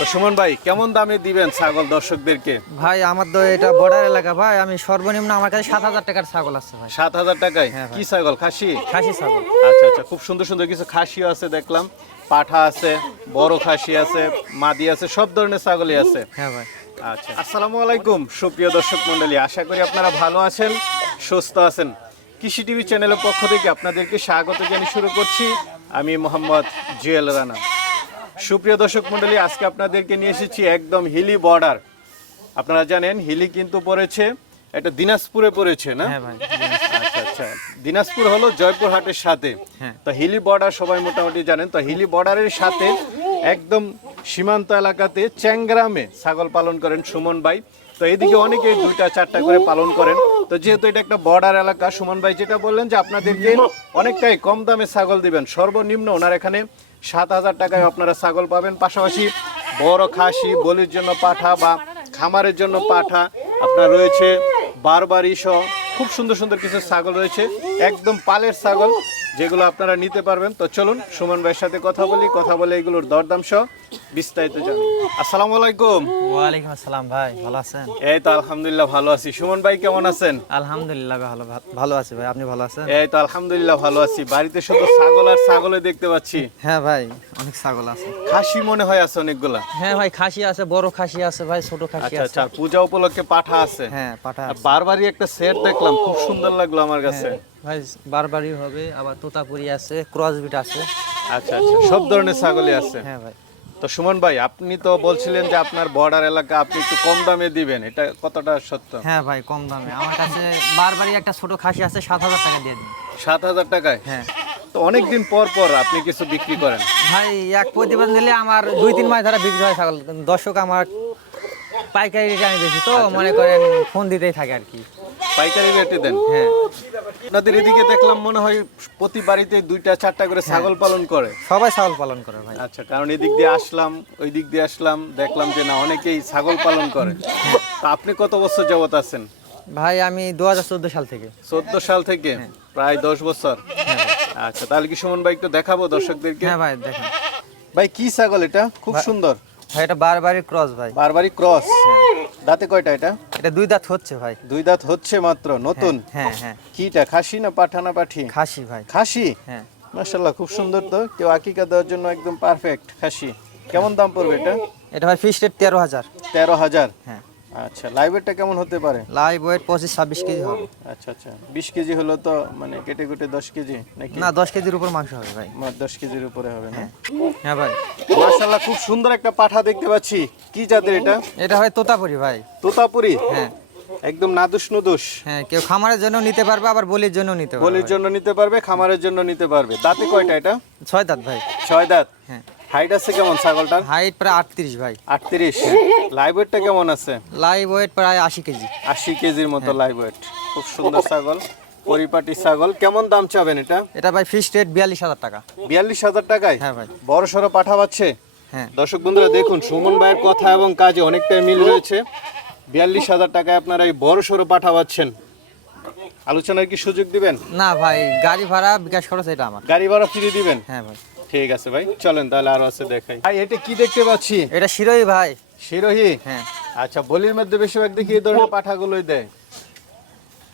তো সুমন ভাই কেমন দামে দিবেন ছাগল দর্শকদেরকে? ভাই আমার তো এটা বর্ডার এলাকা ভাই আমি সর্বনিম্ন আমার কাছে সাত হাজার টাকার ছাগল আছে ভাই। সাত হাজার টাকায়? হ্যাঁ কি ছাগল খাসি? খাসি ছাগল। আচ্ছা আচ্ছা খুব সুন্দর সুন্দর কিছু খাসিও আছে দেখলাম। পাঠা আছে বড় খাসি আছে মাদি আছে সব ধরনের ছাগলই আছে। হ্যাঁ ভাই। আচ্ছা আসসালামু আলাইকুম সুপ্রিয় দর্শক মণ্ডলী আশা করি আপনারা ভালো আছেন সুস্থ আছেন। কৃষি টিভি চ্যানেলের পক্ষ থেকে আপনাদেরকে স্বাগত জানিয়ে শুরু করছি। আমি মোহাম্মদ জুয়েল রানা। সুপ্রিয় দর্শক মন্ডলী আজকে আপনাদেরকে নিয়ে এসেছি একদম হিলি বর্ডার আপনারা জানেন হিলি কিন্তু পড়েছে এটা দিনাজপুরে পড়েছে না? হ্যাঁ আচ্ছা আচ্ছা। দিনাজপুর হলো জয়পুরহাটের সাথে। হ্যাঁ। তো হিলি বর্ডার সবাই মোটামুটি জানেন। তো হিলি বর্ডারের সাথে একদম সীমান্ত এলাকাতে চ্যাংগ্রামে ছাগল পালন করেন সুমন ভাই। তো এদিকে অনেকেই দুইটা চারটা করে পালন করেন। তো যেহেতু এটা একটা বর্ডার এলাকা সুমন ভাই যেটা বললেন যে আপনাদেরকে অনেকটাই কম দামে ছাগল দিবেন। সর্বনিম্ন ওনার এখানে সাত হাজার টাকায় আপনারা ছাগল পাবেন। পাশাপাশি বড় খাসি, বলির জন্য পাঠা বা খামারের জন্য পাঠা। আপনার রয়েছে বারবারি সহ খুব সুন্দর সুন্দর কিছু ছাগল রয়েছে। একদম পালের ছাগল। যেগুলো আপনারা নিতে পারবেন। তো চলুন সুমন ভাইয়ের সাথে কথা বলি কথা বলে এগুলোর দরদাম সহ বিস্তারিত জানি আসসালামু আলাইকুম। ওয়ালাইকুম আসসালাম ভাই ভালো আছেন? এই তো আলহামদুলিল্লাহ ভালো আছি। সুমন ভাই কেমন আছেন? আলহামদুলিল্লাহ ভালো ভালো আছে ভাই। আপনি ভালো আছেন? এই তো আলহামদুলিল্লাহ ভালো আছি। বাড়িতে শুধু ছাগল আর ছাগলে দেখতে পাচ্ছি। হ্যাঁ ভাই অনেক ছাগল আছে। খাসি মনে হয় আছে অনেকগুলা? হ্যাঁ ভাই খাসি আছে বড় খাসি আছে ভাই ছোট খাসি আচ্ছা আছে। আচ্ছা পূজা উপলক্ষে পাঠা আছে? হ্যাঁ পাঠা আছে। বারবারই একটা সেট দেখলাম খুব সুন্দর লাগল আমার কাছে। ভাই বারবারই হবে আবার তোতাপুরি আছে ক্রসবিট আছে। আচ্ছা আচ্ছা সব ধরনের ছাগলই আছে? হ্যাঁ ভাই। তো সুমন ভাই আপনি তো বলছিলেন যে আপনার বর্ডার এলাকা আপনি একটু কম দামে দিবেন এটা কতটা সত্য? হ্যাঁ ভাই কম দামে। আমার কাছে বারবারই একটা ছোট খাসি আছে সাত হাজার টাকা দিয়ে দিন। সাত হাজার টাকায়? হ্যাঁ। তো অনেকদিন পর পর আপনি কিছু বিক্রি করেন। ভাই এক প্রতিবেদন দিলে আমার দুই তিন মাস ধরে বিক্রি হয় ছাগল। দর্শক আমার পাইকারি রেটে আমি বেশি তো মনে করেন ফোন দিতেই থাকে আর কি। পাইকারি রেটে দেন হ্যাঁ। আপনাদের এদিকে দেখলাম মনে হয় প্রতি বাড়িতে দুইটা চারটা করে ছাগল পালন করে। সবাই ছাগল পালন করে ভাই। আচ্ছা কারণ এদিক দিয়ে আসলাম ওই দিক দিয়ে আসলাম দেখলাম যে না অনেকেই ছাগল পালন করে। তো আপনি কত বছর যাবত আছেন? ভাই আমি দু হাজার চোদ্দ সাল থেকে। চোদ্দ সাল থেকে? প্রায় দশ বছর? আচ্ছা তাহলে কি সুমন ভাই একটু দেখাবো দর্শকদেরকে? হ্যাঁ ভাই দেখেন। ভাই কি ছাগল এটা? খুব সুন্দর। ভাই এটা বারবারই ক্রস ভাই। বারবারই ক্রস? দাঁতে কয়টা এটা? এটা দুই দাঁত হচ্ছে ভাই। দুই দাঁত হচ্ছে মাত্র নতুন? হ্যাঁ হ্যাঁ। কিটা খাসি না পাঠা না পাঠি? খাসি ভাই। খাসি? হ্যাঁ। মাশাআল্লাহ খুব সুন্দর তো। কেউ আকিকা দেওয়ার জন্য একদম পারফেক্ট খাসি। কেমন দাম পড়বে এটা? এটা ভাই ফিক্সড রেট তেরো হাজার। তেরো হাজার। হ্যাঁ। আচ্ছা লাইভেরটা কেমন হতে পারে? লাইভ ওয়েট পঁচিশ ছাব্বিশ কেজি হবে। আচ্ছা আচ্ছা বিশ কেজি হলো তো মানে কেটে কুটে দশ কেজি নাকি? না দশ কেজির উপর মাংস হবে ভাই। দশ কেজির উপরে হবে না? হ্যাঁ। ভাই। মাশাল্লাহ খুব সুন্দর একটা পাঠা দেখতে পাচ্ছি। কি জাতের এটা? এটা হয় তোতাপুরি ভাই। তোতাপুরি? হ্যাঁ। একদম নাদুস নুদুস। হ্যাঁ কেউ খামারের জন্য নিতে পারবে আবার বলির জন্য নিতে পারবে বলির জন্য নিতে পারবে খামারের জন্য নিতে পারবে। দাঁতে কয়টা এটা? ছয় দাঁত ভাই। ছয় দাঁত। হ্যাঁ। হাইট আছে কেমন ছাগলটার? হাইট প্রায় আটত্রিশ ভাই। আটত্রিশ? লাইভ ওয়েটটা কেমন আছে? লাইভ ওয়েট প্রায় আশি কেজি। আশি কেজির মতো লাইভ ওয়েট খুব সুন্দর ছাগল পরিপাটি ছাগল। কেমন দাম চাবেন এটা? এটা ভাই ফিক্সড রেট বিয়াল্লিশ হাজার টাকা। বিয়াল্লিশ হাজার টাকায়? হ্যাঁ ভাই। বড় সড়ো পাঠা পাচ্ছে হ্যাঁ। দর্শক বন্ধুরা দেখুন সুমন ভাইয়ের কথা এবং কাজে অনেকটাই মিল রয়েছে। বিয়াল্লিশ হাজার টাকায় আপনারা এই বড় সড়ো পাঠা পাচ্ছেন আলোচনার কি সুযোগ দিবেন? না ভাই গাড়ি ভাড়া বিকাশ খরচ এটা আমার। গাড়ি ভাড়া ফ্রি দিবেন? হ্যাঁ ভাই। ঠিক আছে ভাই চলেন তাহলে আরও আছে দেখাই। ভাই এটা কি দেখতে পাচ্ছি? এটা শিরোই ভাই। শিরোহি? হ্যাঁ। আচ্ছা বলির মধ্যে বেশিরভাগ দেখি এই ধরনের পাঠাগুলোই দেয়।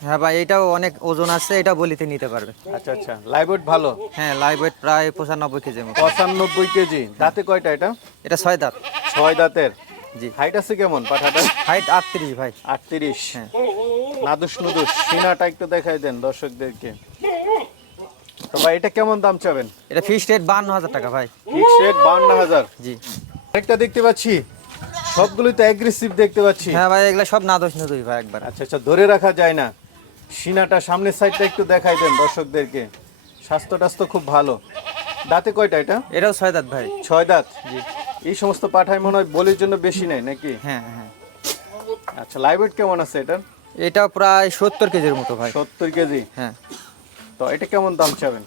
হ্যাঁ ভাই এটাও অনেক ওজন আছে এটা বলিতে নিতে পারবে। আচ্ছা আচ্ছা লাইভ ওয়েট ভালো? হ্যাঁ লাইভ ওয়েট প্রায় পঁচানব্বই কেজি পঁচানব্বই কেজি। দাঁতে কয়টা এটা? এটা ছয় দাঁত। ছয় দাঁতের? জি। হাইট আছে কেমন পাঠাটা? হাইট আটত্রিশ ভাই। আটত্রিশ। হ্যাঁ। নাদুস নুদুস সিনাটা একটু দেখাই দেন দর্শকদেরকে। ভাই এটা কেমন দাম চাবেন? এটা ফিক্সড রেট বান্ন হাজার টাকা ভাই। ফিক্স রেট বান্ন হাজার। জি। একটা দেখতে পাচ্ছি সবগুলোই তো অ্যাগ্রেসিভ দেখতে পাচ্ছি। হ্যাঁ ভাই এগুলা সব নাদোষ নদুই ভাই একবার। আচ্ছা আচ্ছা ধরে রাখা যায় না। সিনাটা সামনের সাইডটা একটু দেখাই দেন দর্শকদেরকে। স্বাস্থ্য টাস্থ্য খুব ভালো। দাঁতে কয়টা এটা? এটাও ছয় দাঁত ভাই। ছয় দাঁত? জি। এই সমস্ত পাঠায় মনে হয় বলির জন্য বেশি নেই নাকি? হ্যাঁ হ্যাঁ। আচ্ছা লাইভ কেমন আছে এটা এটাও প্রায় সত্তর কেজির মতো ভাই। সত্তর কেজি। হ্যাঁ। তো এটা কেমন দাম চাবেন?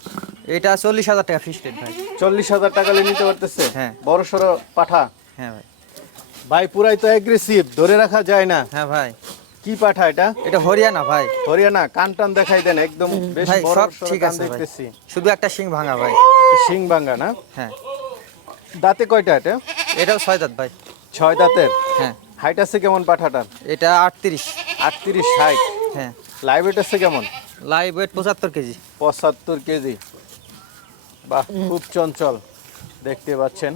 এটা চল্লিশ হাজার টাকা ফিক্সড রেট ভাই। চল্লিশ হাজার টাকা নিতে পারতেছে? হ্যাঁ। বড় সড়ো পাঠা? হ্যাঁ ভাই। ভাই পুরাই তো অ্যাগ্রেসিভ ধরে রাখা যায় না। হ্যাঁ ভাই। কি পাঠা এটা? এটা হরিয়ানা ভাই। হরিয়ানা কান টান দেখাই দেন একদম বেশ বড় সব ঠিক আছে দেখতেছি। শুধু একটা শিং ভাঙা ভাই। শিং ভাঙ্গা না? হ্যাঁ। দাঁতে কয়টা এটা? এটাও ছয় দাঁত ভাই। ছয় দাঁতের? হ্যাঁ। হাইট আছে কেমন পাঠাটার? এটা আটত্রিশ। আটত্রিশ হাইট হ্যাঁ। লাইভ ওয়েট আছে কেমন? লাইভ ওয়েট পঁচাত্তর কেজি। পঁচাত্তর কেজি। বাহ খুব চঞ্চল। দেখতে পাচ্ছেন।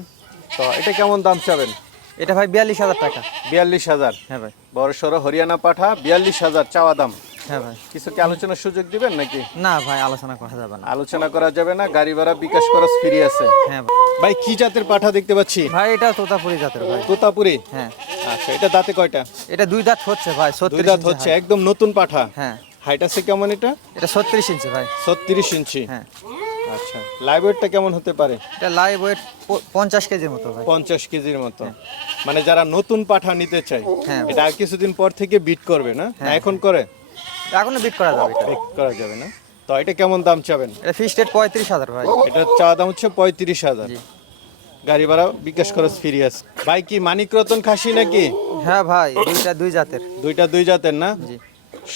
তো এটা কেমন দাম চাবেন? এটা ভাই বিয়াল্লিশ হাজার টাকা। বিয়াল্লিশ হাজার। হ্যাঁ ভাই। বড় সড়ো হরিয়ানা পাঠা বিয়াল্লিশ হাজার চাওয়া দাম। হ্যাঁ ভাই। কিছু কি আলোচনার সুযোগ দিবেন নাকি? না ভাই আলোচনা করা যাবে না। আলোচনা করা যাবে না গাড়ি ভাড়া বিকাশ খরচ ফ্রি আছে। হ্যাঁ ভাই। ভাই কি জাতের পাঠা দেখতে পাচ্ছি? ভাই এটা তোতাপুরি জাতের ভাই। তোতাপুরি? হ্যাঁ। আচ্ছা এটা দাঁতে কয়টা? এটা দুই দাঁত হচ্ছে ভাই দুই দাঁত হচ্ছে একদম নতুন পাঠা। হ্যাঁ। হাইট আছে কেমন এটা? এটা ছত্রিশ ইঞ্চি ভাই। ছত্রিশ ইঞ্চি। হ্যাঁ। আচ্ছা লাইভ ওয়েটটা কেমন হতে পারে? এটা লাইভ ওয়েট পঞ্চাশ কেজির মতো ভাই। পঞ্চাশ কেজির মতো। মানে যারা নতুন পাঠা নিতে চায় হ্যাঁ। এটা আর কিছুদিন পর থেকে বিট করবে না? না এখন করে? এখনও বিট করা যাবে। এটা বিট করা যাবে না। তো এটা কেমন দাম চাবেন? এটা ফিক্সড রেট পঁয়ত্রিশ হাজার ভাই। এটা চা দাম হচ্ছে পঁয়ত্রিশ হাজার। গাড়ি ভাড়া বিকাশ খরচ ফ্রি আছে ভাই কি মানিক রতন খাসি নাকি? হ্যাঁ ভাই দুইটা দুই জাতের। দুইটা দুই জাতের না? জি।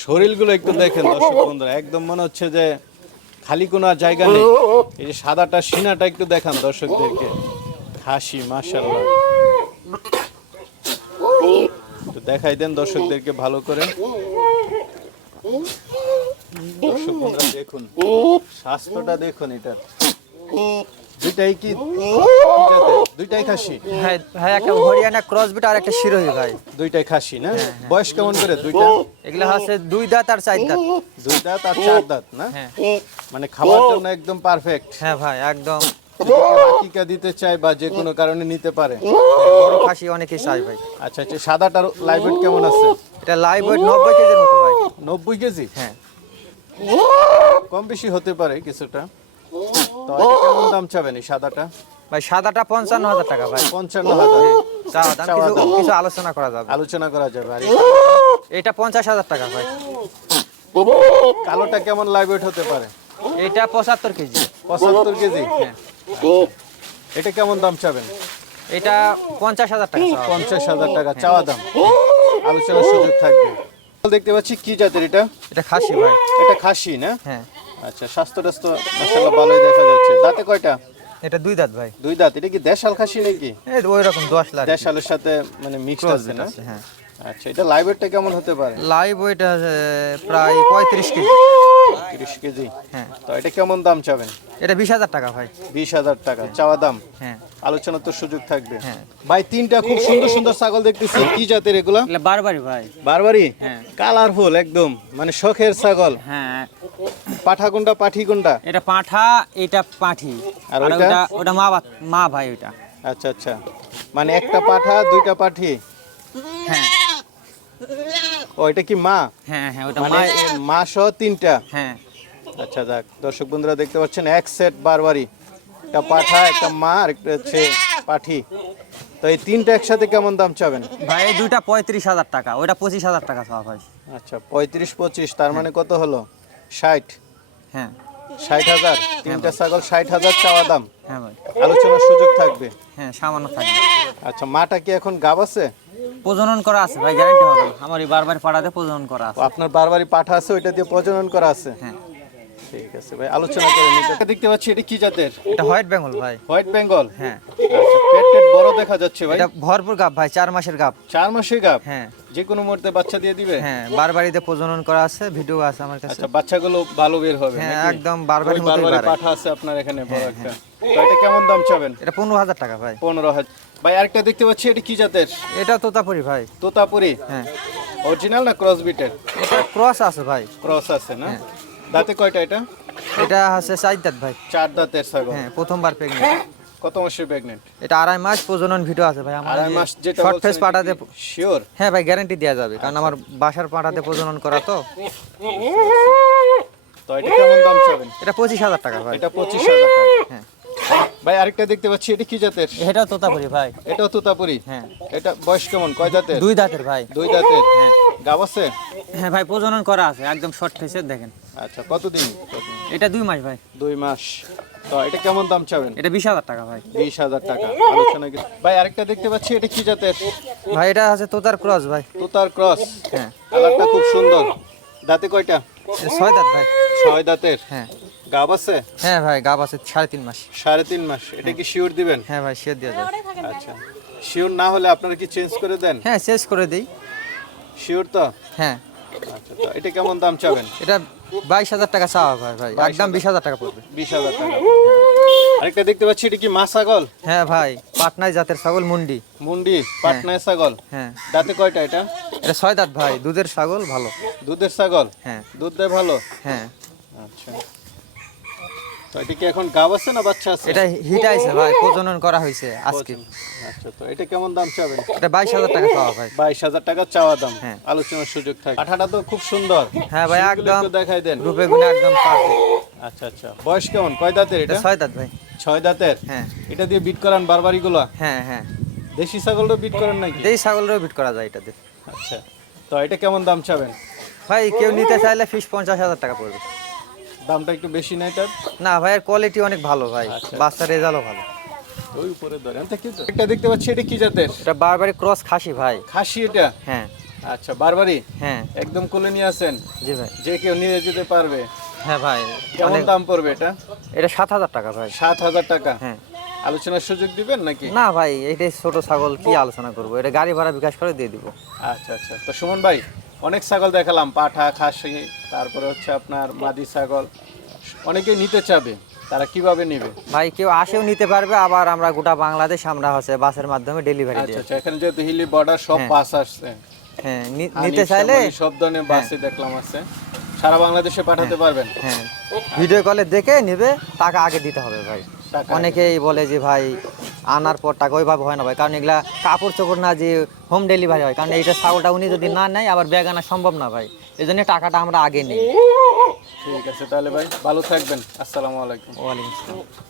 শরীরগুলো একটু দেখেন দর্শক বন্ধুরা, একদম মনে হচ্ছে যে খালি কোনো জায়গা নেই। এই যে সাদাটা, সিনাটা একটু দেখান দর্শকদেরকে। খাসি মাশাল্লাহ একটু দেখাই দেন দর্শকদেরকে ভালো করে। দর্শক বন্ধুরা, দেখুন। স্বাস্থ্যটা দেখুন এটা দুইটাই কি দুইটাই খাসি? ভাই ভাই একটা হরিয়ানা ক্রস বিট আর একটা শিরোহী ভাই। দুইটাই খাসি না? বয়স কেমন করে দুইটা? এগুলো হচ্ছে দুই দাঁত আর চার দাঁত। দুই দাঁত আর চার দাঁত না? হ্যাঁ। মানে খাওয়ার জন্য একদম পারফেক্ট হ্যাঁ ভাই একদম। আকিকা দিতে চায় বা যে কোনো কারণে নিতে পারে। বড় খাসি অনেকেই চাই ভাই। আচ্ছা আচ্ছা সাদাটার লাইভ ওয়েট কেমন আছে? এটা লাইভ ওয়েট নব্বই কেজির মতো ভাই। নব্বই কেজি? হ্যাঁ। কম বেশি হতে পারে কিছুটা। তো এটা কেমন দাম চাবেন এই সাদাটা? ভাই সাদাটা পঞ্চান্ন হাজার টাকা ভাই। পঞ্চান্ন হাজার। চাওয়া দাম কিছু কিছু আলোচনা করা যাবে। আলোচনা করা যাবে আর। এটা পঞ্চাশ হাজার টাকা ভাই। কালোটা কেমন লাইভ ওয়েট হতে পারে? এটা পঁচাত্তর কেজি। পঁচাত্তর কেজি? হ্যাঁ। এটা কেমন দাম চাবেন? এটা পঞ্চাশ হাজার টাকা চাওয়া। পঞ্চাশ হাজার টাকা চাওয়া দাম। আলোচনার সুযোগ থাকবে। দেখতে পাচ্ছি কি জাতের এটা? এটা খাসি ভাই। এটা খাসি না? হ্যাঁ। আচ্ছা স্বাস্থ্য টাস্থ্য মাসাল্লাহ ভালোই দেখা যাচ্ছে। দাঁতে কয়টা? এটা দুই দাঁত ভাই। দুই দাঁত এটা কি দেশাল খাসি নাকি? এই ওই রকম দশ লাখ দেশালের সাথে মানে মিক্সড আছে না? হ্যাঁ। আচ্ছা এটা লাইভ ওয়েটটা কেমন হতে পারে? লাইভ ওয়েট আছে প্রায় পঁয়ত্রিশ কেজি। তিরিশ কেজি? হ্যাঁ। তো এটা কেমন দাম চাবেন? এটা বিশ হাজার টাকা ভাই। বিশ হাজার টাকা চাওয়া দাম? হ্যাঁ। আলোচনার তো সুযোগ থাকবে। হ্যাঁ। ভাই তিনটা খুব সুন্দর সুন্দর ছাগল দেখতেছি। কি জাতের এগুলা? বারবারই ভাই। বারবারি হ্যাঁ। কালারফুল একদম। মানে শখের ছাগল। হ্যাঁ। পাঠা কোনটা পাঠি কোনটা এটা পাঁঠা এটা পাঠি। আর ওটা ওটা মা মা ভাই ওটা আচ্ছা আচ্ছা। মানে একটা পাঠা দুইটা পাঠি? হ্যাঁ। ও এটা কি মা? হ্যাঁ হ্যাঁ ওটা মানে মা। মা সহ তিনটা? হ্যাঁ। আচ্ছা যাক। দর্শক বন্ধুরা দেখতে পাচ্ছেন এক সেট বারবারই। একটা পাঠা একটা মা আর একটা হচ্ছে পাঠি। তো এই তিনটা একসাথে কেমন দাম চাবেন? ভাই দুইটা পঁয়ত্রিশ হাজার টাকা ওটা পঁচিশ হাজার টাকা চাওয়া ভাই আচ্ছা পঁয়ত্রিশ পঁচিশ তার মানে কত হলো? ষাট। হ্যাঁ। ষাট হাজার তিনটা ছাগল ষাট হাজার চাওয়া দাম। হ্যাঁ ভাই। আলোচনার সুযোগ থাকবে। হ্যাঁ সামান্য থাকবে। আচ্ছা মাটা কি এখন গাব আছে? প্রজনন করা আছে ভাই গ্যারান্টি হবে। আমার এই বারবার পাড়াতে প্রজনন করা আছে। আপনার বারবারই পাঠা আছে ওইটা দিয়ে প্রজনন করা আছে? হ্যাঁ। ঠিক আছে ভাই আলোচনা করে নিতে দেখতে পাচ্ছি এটা কি জাতের? এটা হোয়াইট বেঙ্গল ভাই। হোয়াইট বেঙ্গল? হ্যাঁ। পেট বড় দেখা যাচ্ছে ভাই। এটা ভরপুর গাব ভাই চার মাসের গাব। চার মাসে গাব? হ্যাঁ। যে কোনো মুহূর্তে বাচ্চা দিয়ে দিবে? হ্যাঁ বারবারিতে প্রজনন করা আছে ভিডিও আছে আমার কাছে। আচ্ছা বাচ্চাগুলো ভালো বের হবে হ্যাঁ একদম বারবারি। হ্যাঁ, পাঠা আছে আপনার এখানে বড় একটা। এটা কেমন দাম চাবেন? এটা পনেরো হাজার টাকা ভাই। পনেরো হাজার। ভাই আরেকটা দেখতে পাচ্ছি এটা কি জাতের? এটা তোতাপুরি ভাই। তোতাপুরি? হ্যাঁ। অরিজিনাল না ক্রস বিটের এটা ক্রস আছে ভাই। ক্রস আছে না? হ্যাঁ। দাঁতে কয়টা এটা? এটা হচ্ছে চার দাঁত ভাই। চার দাঁতের ছাগল। হ্যাঁ প্রথমবার কত মাসের প্রেগনেন্ট এটা আড়াই মাস প্রজনন ভিডিও আছে ভাই আমার আড়াই মাস যেটা শর্ট ফেস পাঠাতে শিওর হ্যাঁ ভাই গ্যারান্টি দেওয়া যাবে কারণ আমার বাসার পাঠাতে প্রজনন করা তো। তো এটা কেমন দাম চাবেন? এটা পঁচিশ হাজার টাকা ভাই। এটা পঁচিশ হাজার টাকা। হ্যাঁ। ভাই আরেকটা দেখতে পাচ্ছি এটা কি জাতের? এটাও তোতাপুরি ভাই। এটাও তোতাপুরি? হ্যাঁ। এটা বয়স কেমন? কয় দাঁতের দুই দাঁতের ভাই। দুই দাঁতের? হ্যাঁ। গাব আছে? হ্যাঁ ভাই প্রজনন করা আছে একদম শর্ট ফেসের দেখেন। আচ্ছা কতদিন? এটা দুই মাস ভাই। দুই মাস। তো এটা কেমন দাম চাবেন? এটা বিশ হাজার টাকা ভাই। বিশ হাজার টাকা আলোচনা ভাই আরেকটা দেখতে পাচ্ছি এটা কি জাতের? ভাই এটা আছে তোতার ক্রস ভাই। তোতার ক্রস। হ্যাঁ। কালারটা খুব সুন্দর। দাঁতে কয়টা? ছয় দাঁত ভাই। ছয় দাঁতের? হ্যাঁ। গাব আছে? হ্যাঁ ভাই গাব আছে সাড়ে তিন মাস। সাড়ে তিন মাস। এটা কি শিওর দিবেন? হ্যাঁ ভাই সে দিয়ে যাবে। আচ্ছা। শিওর না হলে আপনারা কি চেঞ্জ করে দেন? হ্যাঁ শেষ করে দিই। শিওর তো? হ্যাঁ। এটা কেমন দাম চাবেন? এটা বাইশ হাজার টাকা চাওয়া ভাই। ভাই একদম বিশ হাজার টাকা পড়বে। বিশ হাজার টাকা। আরেকটা দেখতে পাচ্ছি এটা কি মা ছাগল? হ্যাঁ ভাই পাটনায় জাতের ছাগল মুন্ডি। মুন্ডি পাটনায় ছাগল। হ্যাঁ। দাঁতে কয়টা এটা? এটা ছয় দাঁত ভাই দুধের ছাগল ভালো। দুধের ছাগল? হ্যাঁ। দুধ দেয় ভালো? হ্যাঁ। আচ্ছা। এটা কি এখন গাব আছে না বাচ্চা আছে? এটা হিট আইছে ভাই প্রজনন করা হয়েছে আজকে। আচ্ছা তো এটা কেমন দাম চাবেন? এটা বাইশ হাজার টাকা চাওয়া ভাই। বাইশ হাজার টাকা চাওয়া দাম। হ্যাঁ। আলোচনার সুযোগ থাকে। পাঠাটা তো খুব সুন্দর। হ্যাঁ ভাই একদম দেখাই দেন। রূপে গুণে একদম perfect। আচ্ছা আচ্ছা। বয়স কেমন? কয় দাঁতের এটা? ছয় দাঁত ভাই। ছয় দাঁতের? হ্যাঁ। এটা দিয়ে বিট করান বারবারি গুলো হ্যাঁ হ্যাঁ। দেশি ছাগলটা বিট করেন নাকি? এই ছাগলেরও বিট করা যায় এটাতে। আচ্ছা। তো এটা কেমন দাম চাবেন? ভাই কেউ নিতে চাইলে ফিস পঞ্চাশ হাজার টাকা পড়বে। দামটা একটু বেশি নাই তার? না ভাই এর কোয়ালিটি অনেক ভালো ভাই। আচ্ছা। বাচ্চার রেজাল্টও ভালো। ওই উপরে ধরেন তা। কি? এটা দেখতে পাচ্ছি এটা কি জাতের? এটা বারবারই ক্রস খাসি ভাই। খাসি এটা? হ্যাঁ। আচ্ছা বারবারি হ্যাঁ। একদম কোলে নিয়ে আসেন? জি ভাই। যে কেউ নিয়ে যেতে পারবে। হ্যাঁ ভাই। কেমন দাম পড়বে এটা? এটা সাত হাজার টাকা ভাই। সাত হাজার টাকা? হ্যাঁ। আলোচনার সুযোগ দিবেন নাকি? না ভাই এইটাই ছোট ছাগল কি আলোচনা করব? এটা গাড়ি ভাড়া বিকাশ করে দিয়ে দিব। আচ্ছা আচ্ছা। তো সুমন ভাই অনেক ছাগল দেখালাম পাঠা খাসি তারপরে হচ্ছে আপনার মাদি ছাগল। অনেকেই নিতে চাবে তারা কীভাবে নেবে? ভাই কেউ আসেও নিতে পারবে আবার আমরা গোটা বাংলাদেশ আমরা হচ্ছে বাসের মাধ্যমে ডেলিভারি আচ্ছা দিই আচ্ছা এখানে যেহেতু হিলি বর্ডার সব হ্যাঁ। বাস আসছে। হ্যাঁ নিতে চাইলে সব ধরনের বাসে দেখলাম আছে। সারা বাংলাদেশে পাঠাতে পারবেন? হ্যাঁ। ভিডিও কলে দেখে নেবে টাকা আগে দিতে হবে ভাই। অনেকেই বলে যে ভাই আনার পর টাকা ওইভাবে হয় না ভাই। কারণ এগুলা কাপড় চোপড় না যে হোম ডেলিভারি হয়। কারণ এইটা ছাগলটা উনি যদি না নেয় আবার ব্যাগ আনা সম্ভব না ভাই। এই জন্য টাকাটা আমরা আগে নিই। ঠিক আছে তাহলে ভাই ভালো থাকবেন। আসসালামু আলাইকুম। ওয়ালাইকুম আসসালাম।